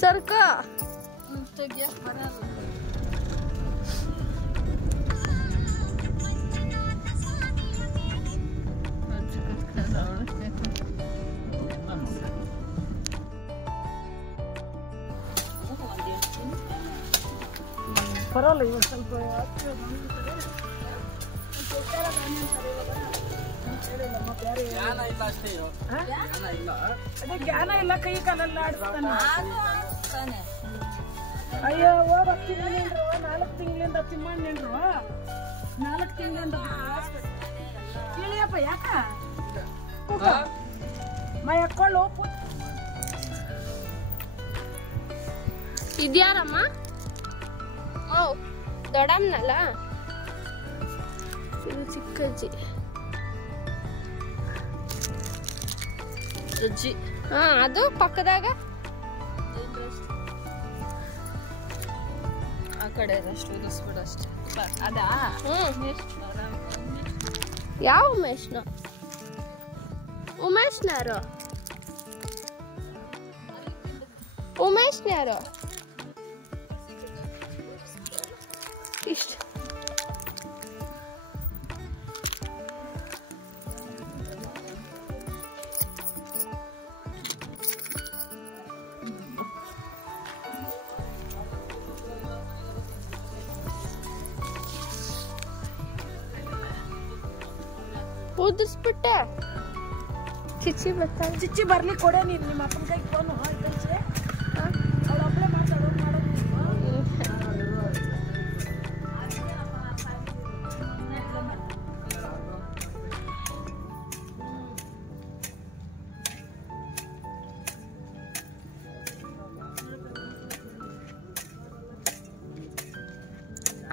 ಸರ್ಕ ಪರವಾಗಿಲ್ಲ ಇವಾಗ ಸ್ವಲ್ಪ ಅದೇ ಜ್ಞಾನ ಇಲ್ಲ ಕೈ ಕಾಲೆಲ್ಲ ಆಡಿಸ್ತಾನೆ ಅಯ್ಯೋ ಹೋಗ ತಿಂಗಳಿಂದ್ರು 4 ತಿಂಗಳಿಂದ ತಿಮ್ಮಣ್ಣಿಂದ್ರು 4 ತಿಂಗಳಿಂದ ಕೇಳಿಯಪ್ಪ ಯಾಕ ಮೈಕೊಳ್ಳು ಇದ್ಯಾರಮ್ಮ ಓ ದೊಡ್ಡಮ್ಮನಲ್ಲ ಇದು ಚಿಕ್ಕಜ್ಜಿ ಅಜ್ಜಿ ಹಾ ಅದು ಪಕ್ಕದಾಗ ಆ ಕಡೆ ಅಷ್ಟು ಉದಿಸ್ಬಿಡು ಅಷ್ಟೇ ಅದಾ ಯಾವ ಉಮೇಶ್ನ ಉಮೇಶ್ನಾರು ಉಮೇಶ್ನ್ಯಾರು ಇಷ್ಟ ಉದಿಸ್ಬಿಟ್ಟೆ ಚಿಚ್ಚಿ ಬರ್ತಾಳೆ ಚಿಚ್ಚಿ ಬರ್ಲಿ ಕೊಡೆ ನೀನು ನಿಮ್ಮ ಅಪ್ಪನ ಕೈ ಫೋನು ಕಳಿಸಿ ಅವ್ಳು ಅಪ್ಲೈ ಮಾಡೋದು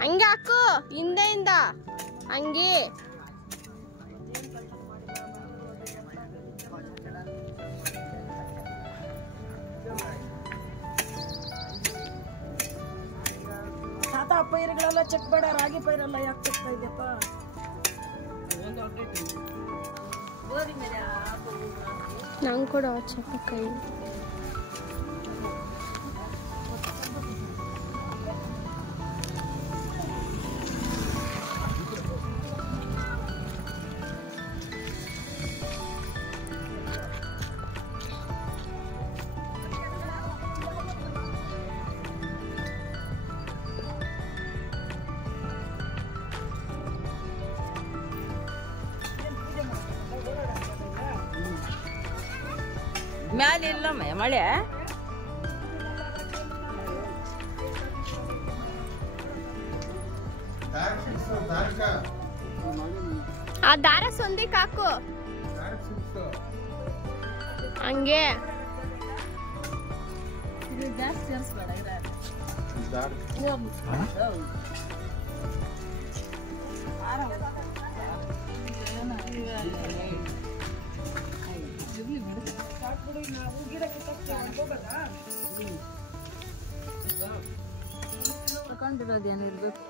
ಹಂಗೆ ಹಾಕು ಹಿಂದೆಯಿಂದ ಹಂಗೆ ತಾತ ಪೈರುಗಳೆಲ್ಲ ಚೆಕ್ ಬೇಡ ರಾಗಿ ಪೈರೆಲ್ಲ ಯಾಕೆ ಚೆಕ್ತಾ ಇದೆಯಪ್ಪ ನಂಗೆ ಕೂಡ ಚಪ್ಪ ಕೈ ಮ್ಯಾಲೆ ಇಲ್ಲ ಮಳೆ ಆ ದಾರ ಸೊಂದಿಕ್ ಹಾಕು ಹಂಗೆ ಗ್ಯಾಸ್ ಸೇರಿಸ್ಬೇಡ ತಗೊಂಡಿರೋದೇನು ಇರ್ಬೇಕು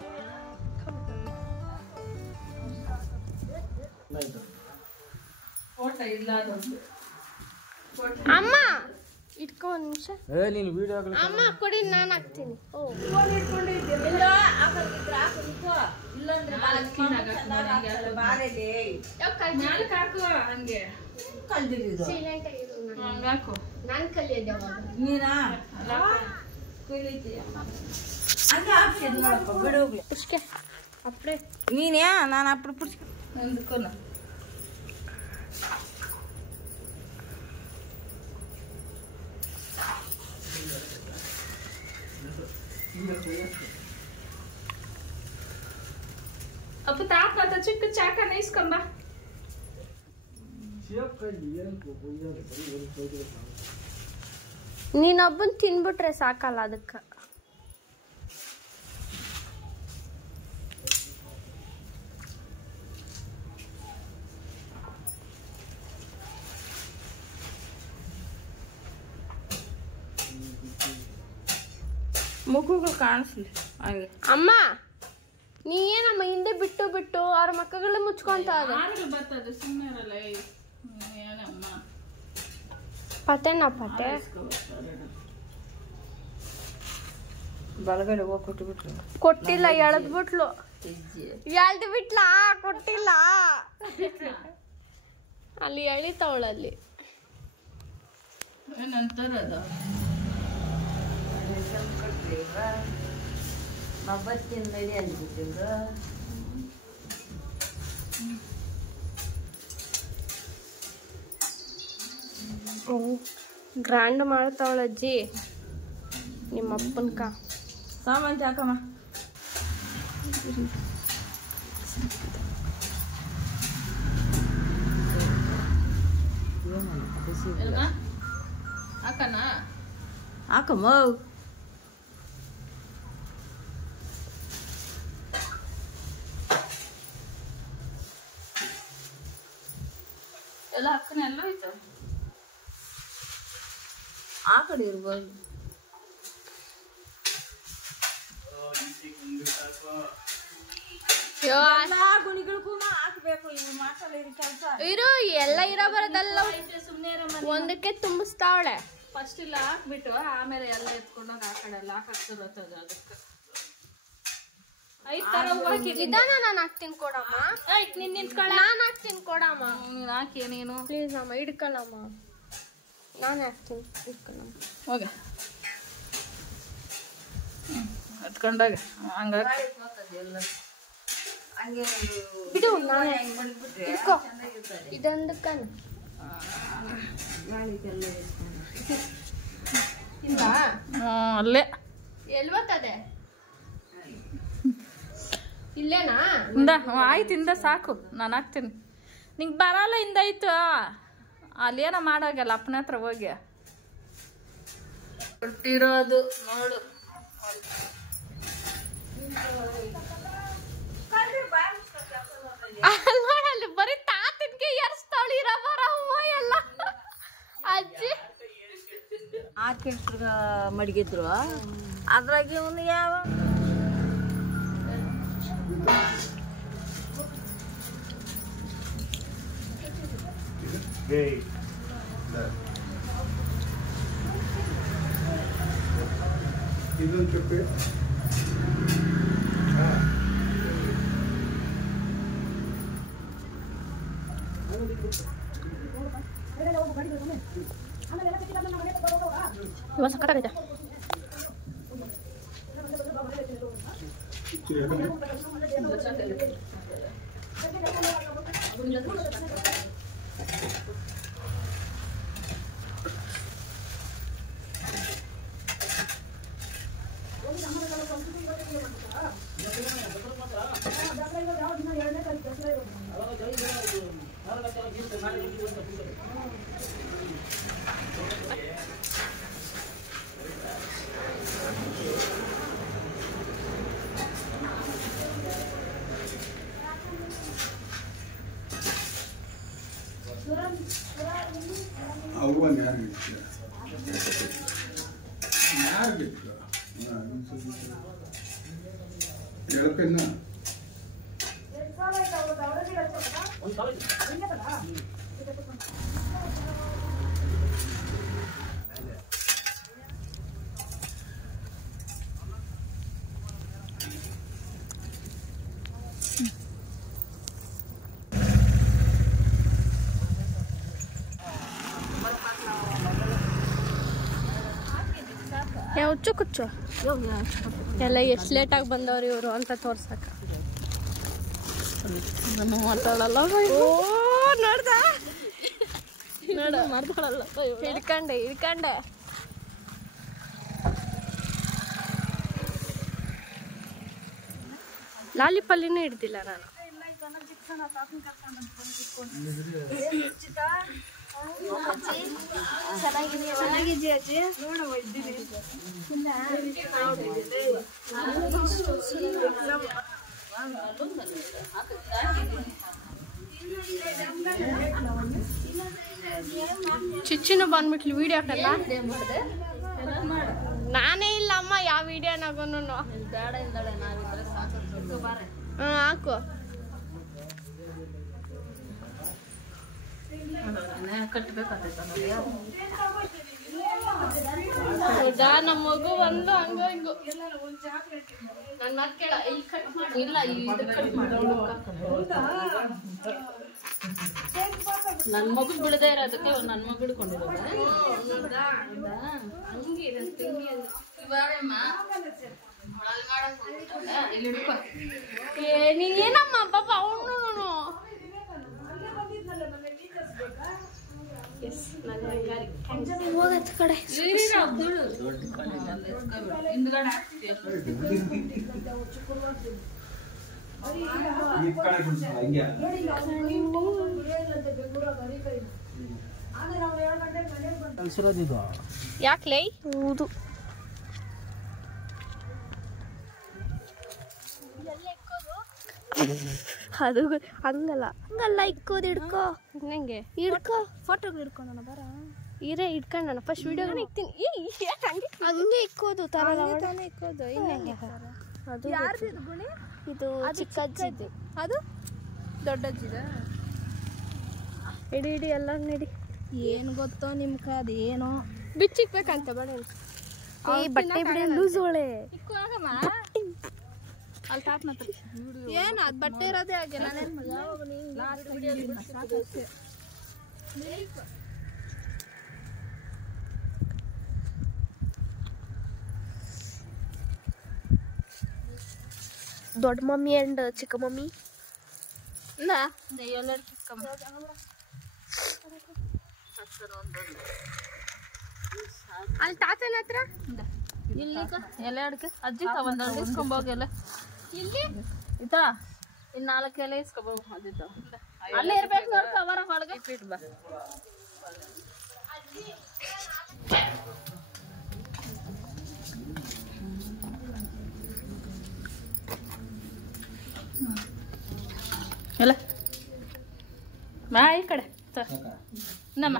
ಫೋಟೋ ಇಲ್ಲ ಅಮ್ಮ ಇಟ್ಕೊ ಒಂದ್ ನಿಮಿಷ ನೀನು ವಿಡಿಯೋ ಅಮ್ಮ ಕೊಡಿ ನಾನು ಹಾಕ್ತೀನಿ ನಾನು ಕಲಿಯೋದು ಅಪ್ಪಡೆ ನೀನೇ ನಾನು ಅప్పుడు ಪುಡ್ಸ್ಕೊ ನಂದುಕೋನ ಅಪ್ಪ ತಾತ ಚಿಕ್ಕ ಚಾಕನ ಇಸ್ಕೊಂಬ ನೀನೊಬ್ಬನ್ ತಿನ್ಬಿಟ್ರೆ ಸಾಕಲ್ಲ ಅದಕ್ಕ ಮುಖಗಳು ಕಾಣಿಸ್ಲಿ ಹಾಗೆ ಅಮ್ಮ ನೀ ಏನಮ್ಮ ಹಿಂದೆ ಬಿಟ್ಟು ಬಿಟ್ಟು ಅವ್ರ ಮಕ್ಕಳು ಮುಚ್ಕೊಂತ ಬರ್ತದೆ ಸುಮ್ಮನೆ ಇರಲ್ಲ ಏನಮ್ಮ ಪತೆನ ಪತೆ ಬಲಗಡೆ ಹೋಗಿ ಕೊಟ್ಟುಬಿಟ್ರು ಕೊಟ್ಟಿಲ್ಲ, ಎಳೆದ್ಬಿಟ್ಲು. ಎಳ್ದು ಬಿಟ್ಲಾ? ಕೊಟ್ಟಿಲ್ಲ. ಅಲ್ಲಿ ಎಳಿತಾವಳಲ್ಲಿ. ಏನಂತಾರದು ಬಸ್ಸಿನ ನಡಿ ಅಂದ್ಬಿಟ್ಟಿದ್ರು. ಗ್ರ್ಯಾಂಡ್ ಮಾಡ್ತಾವಳ ಅಜ್ಜಿ ನಿಮ್ಮ ಅಪ್ಪನ್ಕ. ಸಾಮಾನು ಹಾಕಮ್ಮ. ಹಾಕಣ ಹಾಕಮ್ಮ. ಎಲ್ಲ ಹಾಕಣ ಎಲ್ಲ ಹೋಯ್ತು. ಆ ಕಡೆ ಇರ್ಬೋದು. ಗುಣಿಗಳಿಗೂ ಹಾಕ್ಬೇಕು. ಇವು ಮಸಾಲೆ ಕೆಲಸ ಇರು, ಎಲ್ಲ ಇರೋ ಬರೋದಲ್ಲ, ಸುಮ್ಮನೆ ಒಂದಕ್ಕೆ ತುಂಬಿಸ್ತಾವಳೆ. ಫಸ್ಟ್ ಇಲ್ಲ ಹಾಕ್ಬಿಟ್ಟು ಆಮೇಲೆ ಎಲ್ಲ ಎತ್ಕೊಂಡೋಗಿ ಆ ಕಡೆ ಎಲ್ಲ ಹಾಕಾಕ್ತಿರತ್ತದು. ಅದಕ್ಕೆ ಐದು ತರ ಹೂವು ಹಾಕಿದ್ದೀನಿ. ಇದಾನ ನಾನು ಹಾಕ್ತೀನಿ ಕೊಡಮ್ಮ. ನೀನ್ ನಿಂತ್ಕೊಳ್ಳ. ನಾನು ಹಾಕ್ತೀನಿ ಕೊಡಮ್ಮ. ನೀನ್ ಹಾಕಿ ನೀನು ಪ್ಲೀಸ್ ಅಮ್ಮ, ಹಿಡ್ಕೊಳ್ಳಮ್ಮ. ನಾನು ಹಾಕ್ತೀನಿ, ಹಿಡ್ಕೊಳ್ಳಮ್ಮ. ಹೋಗ ಎತ್ಕೊಂಡಾಗ ಹಂಗ ಬಿಡು, ನಾನು ಇಟ್ಕೋ. ಇದೊಂದಕ್ಕ ಅಲ್ಲೇ ಎಲ್ಲಿ ಬರ್ತದೆ? ಇಲ್ಲೇನಾ? ಇಂದ ಆಯ್ತು, ಇಂದ ಸಾಕು, ನಾನು ಹಾಕ್ತೀನಿ. ನಿಂಗೆ ಬರಲ್ಲ ಇಂದಾಯ್ತು. ಅಲ್ಲೇನೋ ಮಾಡೋಗಲ್ಲ ಅಪ್ಪನ ಹತ್ರ ಹೋಗಿ ಕೊಟ್ಟಿರೋದು ನೋಡು. ಅಲ್ಲಿ ಬರೀ ತಾತನ್ಗೆ ಎರ್ಸ್ತಾಳಿ ರವರ ಹೂವ ಎಲ್ಲ. ಅಜ್ಜಿ ಆರ್ಕೆಸ್ಟ್ರ ಮಡಗಿದ್ರು. ಅದ್ರಾಗ ಇವನು ಯಾವ ಇದೊಂದು ಚಪ್ಪೆ. ಇವಾಗ ಸಕ್ಕತ್ತಾಗೈತೆ. ಅವ್ವನ್ನ ಯಾರು ಬಿಟ್ಟು ಎಳಪೆನ್ನ ಹುಚ್ಚು ಕುಚ್ಚು ಎಲ್ಲ ಎಷ್ಟು ಲೇಟಾಗಿ ಬಂದವ್ರು ಇವರು ಅಂತ ತೋರ್ಸಕ. ನಾನು ಮಾತಾಡಲ್ಲ. ಓ ನೋಡ್ದ, ನೋಡ ಮಾತಾಡಲ್ಲ. ಹಿಡ್ಕಂಡೆ ಹಿಡ್ಕಂಡೆ. ಲಾಲಿಪಲ್ಲಿನೂ ಹಿಡ್ದಿಲ್ಲ ನಾನು. ಚೆನ್ನಾಗಿದೆಯಾ ಅಜ್ಜಿ? ನೋಡಮ್ಮ ಇದ್ದೀನಿ. ಚಿಚ್ಚಿನೂ ಬಂದ್ಬಿಟ್ಲು ವಿಡಿಯೋ ಹಾಕಲ್ಲ. ನಾನೇ ಇಲ್ಲ ಅಮ್ಮ ಯಾವ ವಿಡಿಯೋನಾಗೂನು. ಬೇಡ ಇಂದಳೆ ನಾವಿದ್ರೆ ಸಾಕು. ಬಾರೆ ಹಾಕು. ಕಟ್ಟಬೇಕಾಗ್ತೈತ ನೋಡಿ. ಹೌದಾ ನಮ್ಮ ಮಗು ಒಂದು ಹಂಗೋ ಹಿಂಗೋ ನನ್ ಮಾತ್ ಕೇಳ ಈ ಕಟ್ ಮಾಡಿ ಇಲ್ಲ ಇದು ಕಟ್ ಮಾಡಿ ನನ್ ಮಗು ಬಿಡದೆ ಇರೋದಕ್ಕೆ ನನ್ ಮಗು ಹಿಡ್ಕೊಂಡಿರೋದ ಹಂಗೆ ನನ್ ತಂಗಿ ನೀನ್ ಏನಮ್ಮ ಪಾಪ ಅವನು ಕಡೆ ಯಾಕ್ಲೇ ಹೌದು ಅದು ಹಂಗಲ್ಲ ಹಂಗಲ್ಲ ಇಕ್ಕೋದು ಹಿಡ್ಕೋ ನಂಗೆ ಹಿಡ್ಕೋ ಫೋಟೋಗಳು ಹಿಡ್ಕೊ ನಾನು ಬರ ಇರೇ ಹಿಡ್ಕೊಂಡು ನಾನು ಫಸ್ಟ್ ವಿಡಿಯೋಗಳನ್ನ ಇಕ್ತೀನಿ ಹಂಗೆ ಇಕ್ಕೋದು ತಾನೇ ಇಕ್ಕೋದು ಇನ್ನಂಗೆ ಅದು ಯಾರ್ದು ಇದು ಗುಣಿ ಇದು ಚಿಕ್ಕಜ್ಜಿದು ಅದು ದೊಡ್ಡಜ್ಜಿದ ಇಡಿ ಇಡಿ ಎಲ್ಲ ನಡಿ ಏನು ಗೊತ್ತೋ ನಿಮ್ಗೆ ಅದೇನೋ ಬಿಚ್ಚಿಕ್ಬೇಕಂತ ಬೇಡ ಈ ಬಟ್ಟೆ ಬಿಡಿ ಲೂಸ್ ಒಳೆ ಅಲ್ಲಿ ತಾತನ ಹತ್ರ ಏನು ಅದು ಬಟ್ಟೆ ಇರೋದೇ ಹಾಗೆ ನಾನೇನು ದೊಡ್ಡ ಮಮ್ಮಿ ಅಂಡ್ ಚಿಕ್ಕ ಮಮ್ಮಿ ಎಲ್ಲರೂ ಚಿಕ್ಕ ಅಲ್ಲಿ ತಾತನ ಹತ್ರ ಇಲ್ಲಿ ಎಲೆ ಅಡಿಕೆ ಅಜ್ಜಿ ಒಂದು ಇಸ್ಕೊಂಬೋಗೆಲ್ಲ ಇಲ್ಲಿ ಇತಾ ಇನ್ನು 4 ಎಲೆ ಇಸ್ಕೊಬೋದು ಅಜ್ಜಿತ ಅಲ್ಲೇ ಇರ್ಬೇಕು ನೋಡ್ಕೊ ಅವರ ಒಳಗೆ ಇಟ್ಟು ಬಾ ಎಲ್ಲ ಬಾ ಈ ಕಡೆ ನಮ್ಮ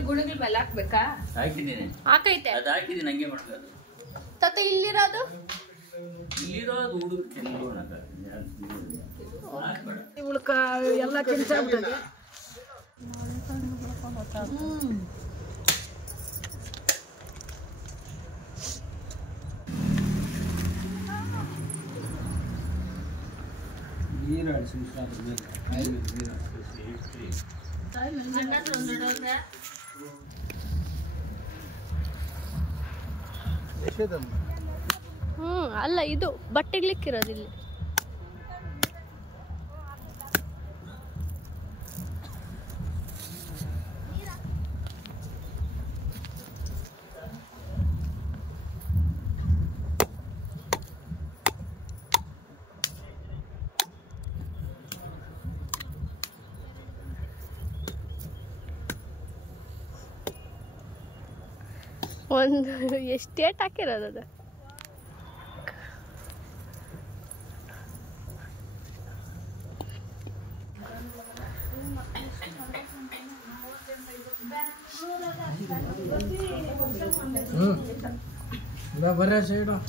ಗುಣಿಗಳ ಮೇಲೆ ಹಾಕ್ಬೇಕಾ ಹಾಕಿದ್ದೀನಿ ಹಾಕೈತೆ ಅದು ಹಾಕಿದ್ದೀನಿ ಹಂಗೆ ಮಾಡ್ಬೇಕು ತತ್ತ ಇಲ್ಲಿರೋದು ಹುಡುಗ ಉಳ್ಕ ಎಲ್ಲ ಕೆಲ್ಸಾಗ್ತದೆ ಅಲ್ಲ ಇದು ಬಟ್ಟೆಗ್ಲಿಕ್ಕಿರೋದಿಲ್ಲ ಒಂದು ಎಷ್ಟೇಟ್ ಹಾಕಿರೋದು ಅದು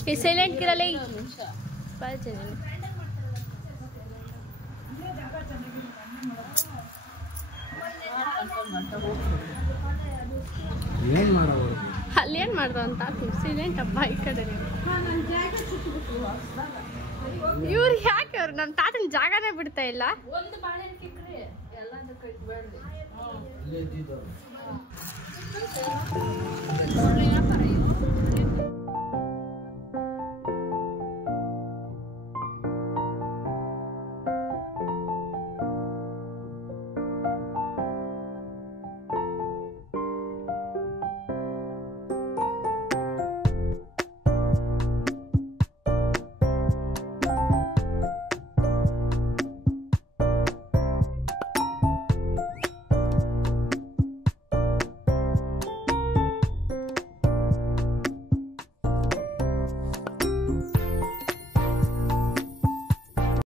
ಈ ಸೈಲೆಂಟ್ ಗಿರಲ್ಲ ಅಲ್ಲಿ ಏನ್ ಮಾಡ್ದ ಅಂತ ಸೈಲೆಂಟ್ ಅಪ್ಪ ಈ ಕಡೆ ಇವ್ರು ಯಾಕೆ ಅವ್ರು ನಮ್ಮ ತಾತನ ಜಾಗನೇ ಬಿಡ್ತಾ ಇಲ್ಲ ಒಂದು ಬಾಳೆ